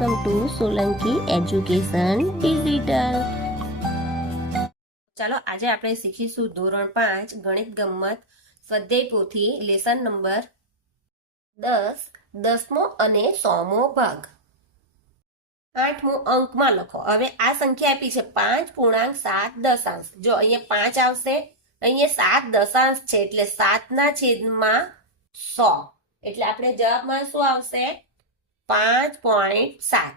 Welcome to Solanki education digital. ચાલો આજે આપણે શીખીશું ધોરણ 5 ગણિત ગમ્મત સ્વાધ્યાય પોથી લેસન નંબર 10 10મો અને 100મો ભાગ. 8મો અંકમાં લખો. હવે આ સંખ્યા આપી છે 5.7 જો અહીંયા 5 આવશે, અહીંયા 7 દશાંશ છે એટલે 7 ના છેદમાં 100 એટલે આપણે જવાબમાં શું આવશે 5.7.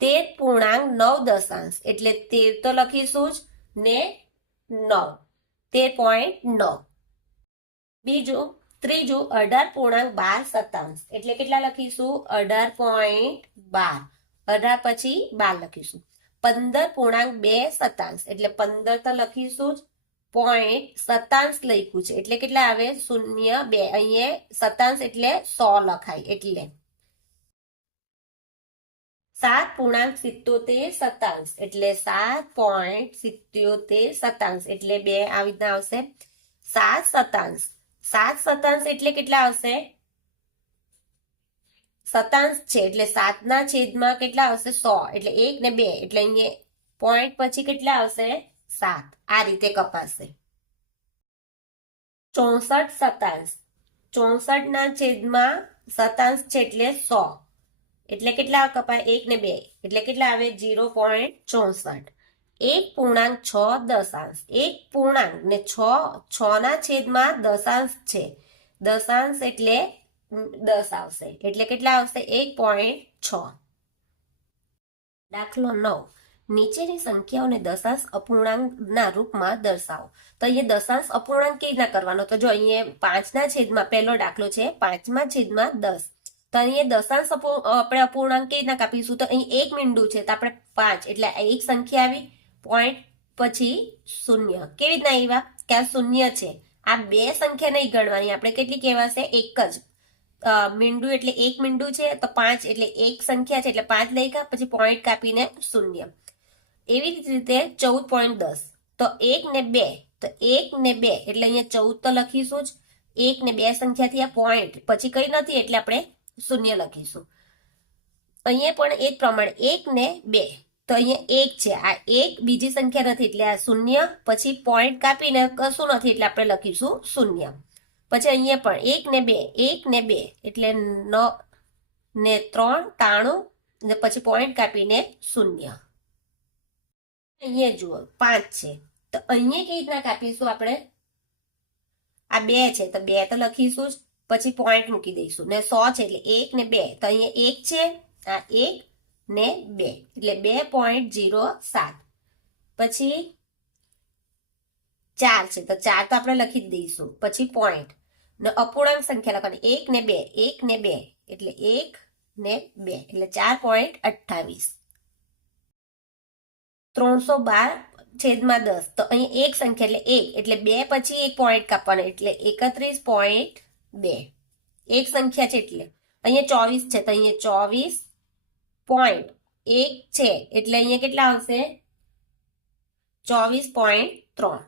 13.9 એટલે 13 તો લખીશું જ ને 9 13.9. ત્રીજું 18.12 એટલે કેટલા લખીશું 18.12. 18 પછી 12 લખીશું. 15.2 એટલે 15 તો લખીશું જ પોઈન્ટ સતાંશ લખ્યું છે એટલે કેટલા આવે 0.2. અહીંયા સતાંશ એટલે 100 લખાય એટલે 7.77 એટલે 7.77 એટલે 2 આવી રીતના આવશે. 7 સતાંશ એટલે કેટલા આવશે સતાંશ છે એટલે 7 ના છેદમાં કેટલા આવશે 100 એટલે 1 ને 2 એટલે અહીંયા પોઈન્ટ પછી કેટલા આવશે 7. આ રીતે કપાશે. 64 ના છેદમાં સતાંશ છે એટલે 100 એટલે કેટલા કપાય 1 ને 2 એટલે કેટલા આવે 0.64. 1.6 1 પૂર્ણાંક ને 6 ના છેદમાં દશાંશ છે, દશાંશ એટલે 10 આવશે એટલે કેટલા આવશે 1.6. દાખલો 9. નીચેની સંખ્યાઓને દશાંશ અપૂર્ણાંકના રૂપમાં દર્શાવો. તો અહીંયા દશાંશ અપૂર્ણાંક કેવી રીતના કરવાનો? તો જો અહીંયા 5 ના છેદમાં પહેલો દાખલો છે 5 છેદમાં 10. તો અહીંયા દશાંશ આપણે અપૂર્ણાંક કેવી રીતના કાપીશું? તો અહીં એક મીંડું છે તો આપણે 5 એટલે એક સંખ્યા આવી, પોઈન્ટ પછી 0. કેવી રીતના આવ્યા કે આ 0 છે, આ બે સંખ્યા નહીં ગણવાની, આપણે કેટલી કહેવાશે એક જ મીંડું એટલે એક મીંડું છે તો 5 એટલે એક સંખ્યા છે એટલે 5 લખ્યા પછી પોઈન્ટ કાપીને 0. એવી જ રીતે 14.10 તો 1 ને 2 તો 1 ને 2 એટલે અહીંયા 14 તો લખીશું જ, 1 ને 2 સંખ્યાથી આ પોઈન્ટ પછી કઈ નથી એટલે આપણે 0 લખીશું. અહીંયા પણ એ જ પ્રમાણે 1 ને 2 તો અહીંયા 1 છે, આ 1 બીજી સંખ્યા નથી એટલે આ 0 પછી પોઈન્ટ કાપીને કશું નથી એટલે આપણે લખીશું 0. પછી અહીંયા પણ 1 ને 2 1 ને 2 એટલે 9 ને 3 93 ને પછી પોઈન્ટ કાપીને 0. અહીંયા જુઓ 5 છે તો અહીંયા કેવી રીતના કાપીશું આપણે? આ 2 છે તો 2 તો લખીશું જ પછી પોઈન્ટ મૂકી દઈશું ને 100 છે એટલે 1 ને 2 તો અહીંયા 1 છે, આ 1 ને 2 એટલે 2.07. પછી 4 છે તો 4 તો આપણે લખી જ દઈશું પછી પોઈન્ટ ને અપૂર્ણાંક સંખ્યા લખવાની 1 ને 2 1 ને 2 એટલે 1 ને 2 એટલે 4.28. 312/10 તો અહીં એક સંખ્યા એટલે 1 એટલે 2 પછી એક પોઈન્ટ કાપવાનો એટલે 31.2. એક સંખ્યા છે એટલે અહીંયા 24 છે તો અહીંયા 24.1 છે એટલે અહીંયા કેટલા આવશે 24.3.